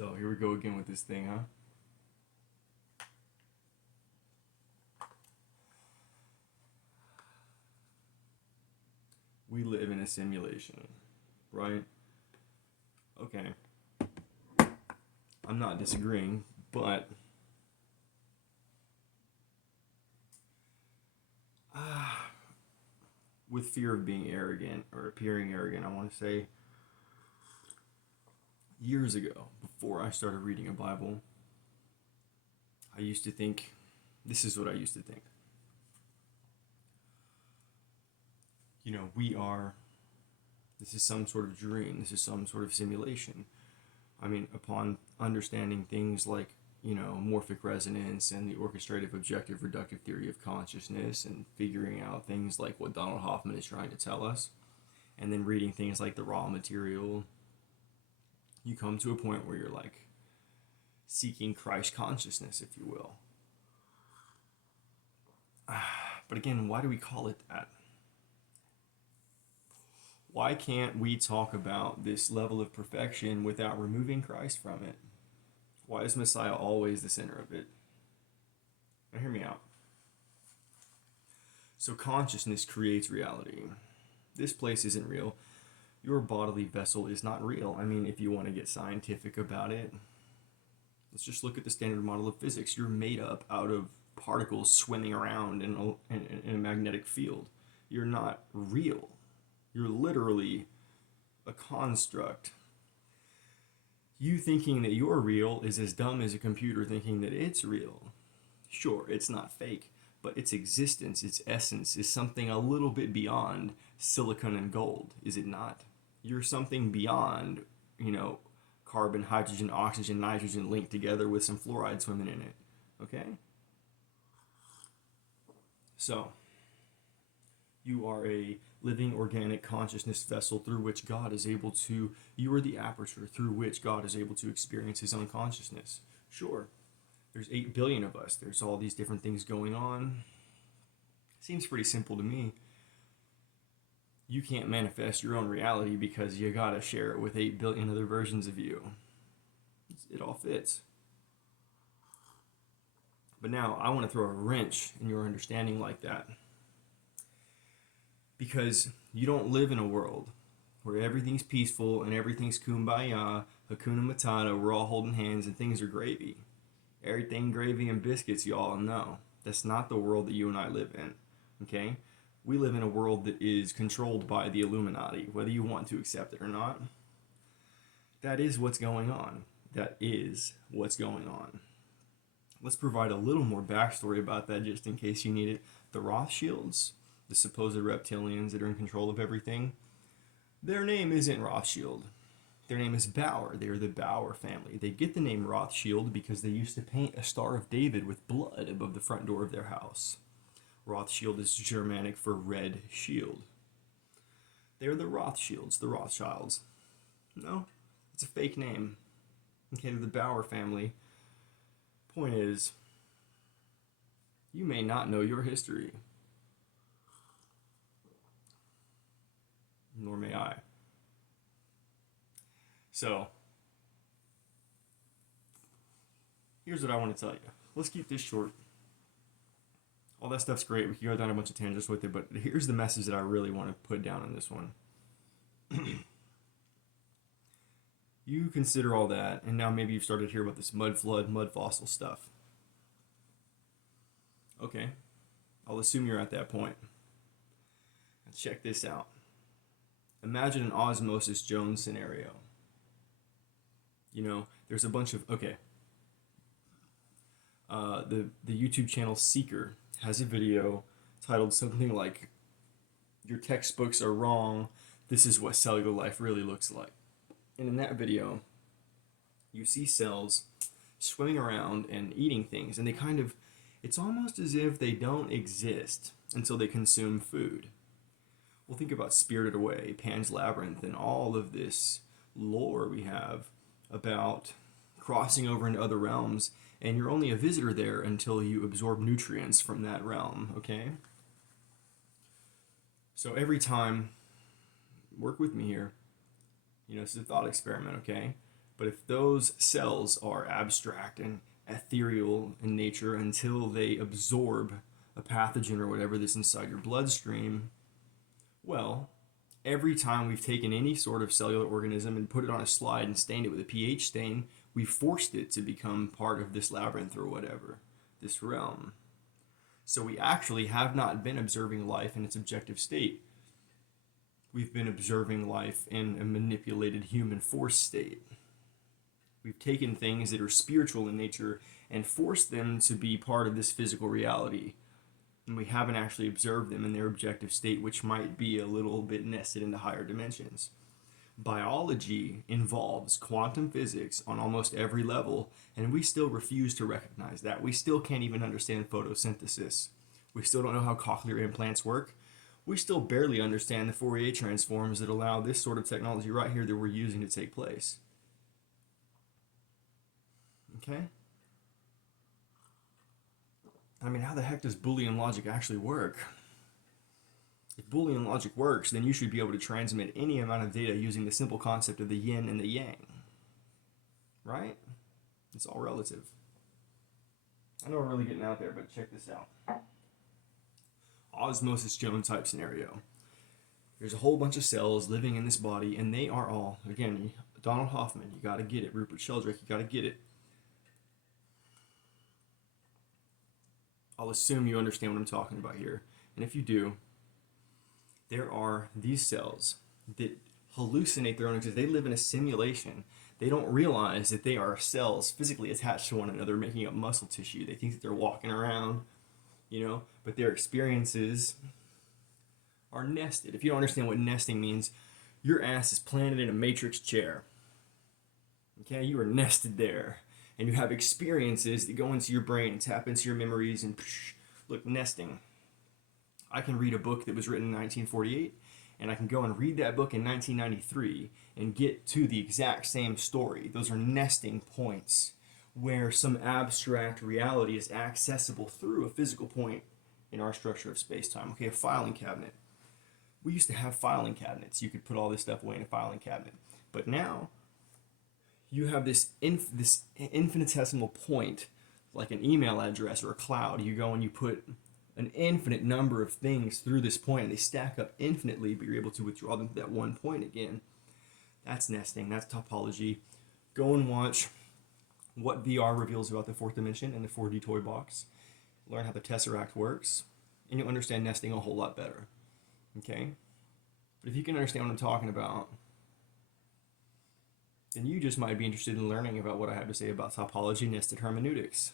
So here we go again with this thing, huh? We live in a simulation, right? Okay. I'm not disagreeing, but with fear of being arrogant or appearing arrogant, I want to say years ago, before I started reading a Bible, I used to think, this is what I used to think. This is some sort of dream, this is some sort of simulation. I mean, upon understanding things like, morphic resonance and the orchestrative objective reductive theory of consciousness and figuring out things like what Donald Hoffman is trying to tell us, and then reading things like the raw material, you come to a point where you're like seeking Christ consciousness, if you will. But again, why do we call it that? Why can't we talk about this level of perfection without removing Christ from it? Why is Messiah always the center of it? Now hear me out. So consciousness creates reality. This place isn't real. Your bodily vessel is not real. I mean, if you want to get scientific about it, let's just look at the standard model of physics. You're made up out of particles swimming around in a magnetic field. You're not real. You're literally a construct. You thinking that you're real is as dumb as a computer thinking that it's real. Sure, it's not fake, but its existence, its essence, is something a little bit beyond silicon and gold, is it not? You're something beyond, carbon, hydrogen, oxygen, nitrogen linked together with some fluoride swimming in it. Okay? So, you are a living organic consciousness vessel through which God is able to, you are the aperture through which God is able to experience his own consciousness. Sure, there's 8 billion of us. There's all these different things going on. Seems pretty simple to me. You can't manifest your own reality because you gotta share it with 8 billion other versions of you. It all fits. But now I want to throw a wrench in your understanding like that. Because you don't live in a world where everything's peaceful and everything's kumbaya, hakuna matata, we're all holding hands and things are gravy. Everything gravy and biscuits, y'all know. That's not the world that you and I live in, okay? We live in a world that is controlled by the Illuminati, whether you want to accept it or not. That is what's going on. That is what's going on. Let's provide a little more backstory about that just in case you need it. The Rothschilds, the supposed reptilians that are in control of everything, their name isn't Rothschild. Their name is Bauer. They are the Bauer family. They get the name Rothschild because they used to paint a Star of David with blood above the front door of their house. Rothschild is Germanic for red shield. They are the Rothschilds, the Rothschilds. No, it's a fake name. Okay, they're the Bauer family. Point is, you may not know your history. Nor may I. So, here's what I want to tell you. Let's keep this short. All that stuff's great. We can go down a bunch of tangents with it, but here's the message that I really want to put down on this one. You consider all that, and now maybe you've started to hear about this mud flood, mud fossil stuff. Okay, I'll assume you're at that point. Now check this out. Imagine an Osmosis Jones scenario. There's a bunch of, the YouTube channel Seeker has a video titled something like, "Your textbooks are wrong, this is what cellular life really looks like." And in that video, you see cells swimming around and eating things, and it's almost as if they don't exist until they consume food. Well, think about Spirited Away, Pan's Labyrinth, and all of this lore we have about crossing over into other realms, and you're only a visitor there until you absorb nutrients from that realm, okay? So every time, work with me here, it's a thought experiment, okay? But if those cells are abstract and ethereal in nature until they absorb a pathogen or whatever that's inside your bloodstream, well, every time we've taken any sort of cellular organism and put it on a slide and stained it with a pH stain, we've forced it to become part of this labyrinth or whatever, this realm. So we actually have not been observing life in its objective state. We've been observing life in a manipulated human force state. We've taken things that are spiritual in nature and forced them to be part of this physical reality. And we haven't actually observed them in their objective state, which might be a little bit nested into higher dimensions. Biology involves quantum physics on almost every level, and we still refuse to recognize that. We still can't even understand photosynthesis. We still don't know how cochlear implants work. We still barely understand the Fourier transforms that allow this sort of technology right here that we're using to take place. Okay? I mean, how the heck does Boolean logic actually work? If Boolean logic works, then you should be able to transmit any amount of data using the simple concept of the yin and the yang. Right? It's all relative. I know we're really getting out there, but check this out. Osmosis Jones type scenario. There's a whole bunch of cells living in this body, and they are all, again, Donald Hoffman, you gotta get it. Rupert Sheldrake, you gotta get it. I'll assume you understand what I'm talking about here. And if you do, there are these cells that hallucinate their own existence. They live in a simulation. They don't realize that they are cells physically attached to one another, making up muscle tissue. They think that they're walking around, but their experiences are nested. If you don't understand what nesting means, your ass is planted in a matrix chair. Okay, you are nested there. And you have experiences that go into your brain and tap into your memories and look, nesting. I can read a book that was written in 1948, and I can go and read that book in 1993 and get to the exact same story. Those are nesting points where some abstract reality is accessible through a physical point in our structure of space-time. Okay, a filing cabinet. We used to have filing cabinets. You could put all this stuff away in a filing cabinet. But now, you have this infinitesimal point, like an email address or a cloud. You go and you put an infinite number of things through this point, and they stack up infinitely, but you're able to withdraw them to that one point again. That's nesting. That's topology. Go and watch what VR reveals about the fourth dimension and the 4D toy box. Learn how the Tesseract works, and you'll understand nesting a whole lot better. Okay? But if you can understand what I'm talking about, then you just might be interested in learning about what I have to say about topology and nested hermeneutics.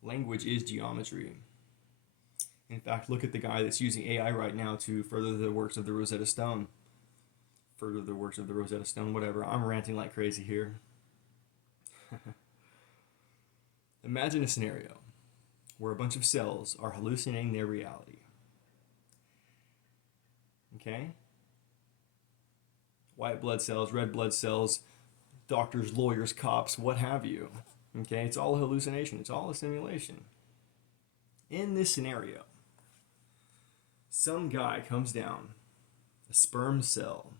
Language is geometry. In fact, look at the guy that's using AI right now to further the works of the Rosetta Stone. Whatever. I'm ranting like crazy here. Imagine a scenario where a bunch of cells are hallucinating their reality. Okay? White blood cells, red blood cells, doctors, lawyers, cops, what have you. Okay, it's all a hallucination. It's all a simulation. In this scenario, some guy comes down, a sperm cell,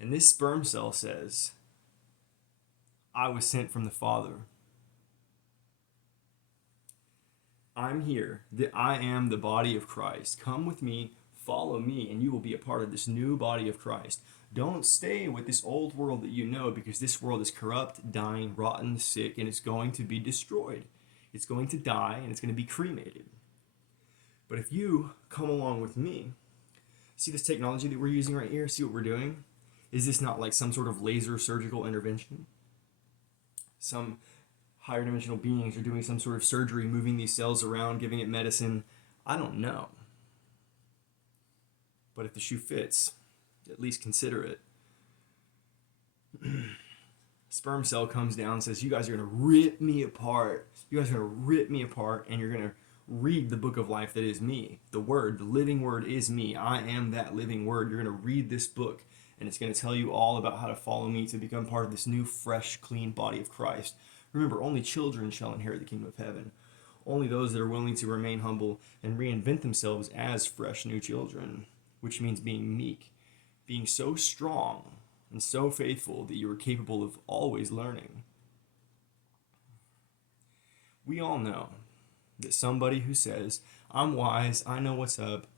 and this sperm cell says, I was sent from the Father. I'm here, that I am the body of Christ. Come with me, follow me, and you will be a part of this new body of Christ. Don't stay with this old world that you know, because this world is corrupt, dying, rotten, sick, and it's going to be destroyed. It's going to die, and it's going to be cremated. But if you come along with me, see this technology that we're using right here? See what we're doing? Is this not like some sort of laser surgical intervention? Some higher dimensional beings are doing some sort of surgery, moving these cells around, giving it medicine. I don't know. But if the shoe fits, at least consider it. Sperm cell comes down and says, you guys are going to rip me apart. You guys are going to rip me apart, and you're going to read the book of life that is me. The word, the living word is me. I am that living word. You're going to read this book, and it's going to tell you all about how to follow me to become part of this new, fresh, clean body of Christ. Remember, only children shall inherit the kingdom of heaven. Only those that are willing to remain humble and reinvent themselves as fresh new children, which means being meek, being so strong, and so faithful that you are capable of always learning. We all know that somebody who says, I'm wise, I know what's up,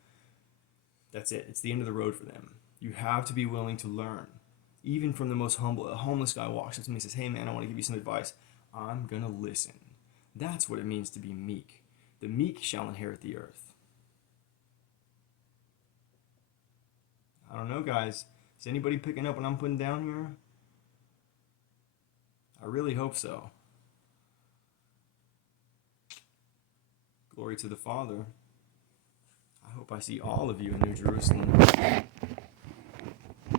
that's it. It's the end of the road for them. You have to be willing to learn. Even from the most humble, a homeless guy walks up to me and says, hey man, I want to give you some advice. I'm going to listen. That's what it means to be meek. The meek shall inherit the earth. I don't know, guys. Is anybody picking up what I'm putting down here? I really hope so. Glory to the Father. I hope I see all of you in New Jerusalem.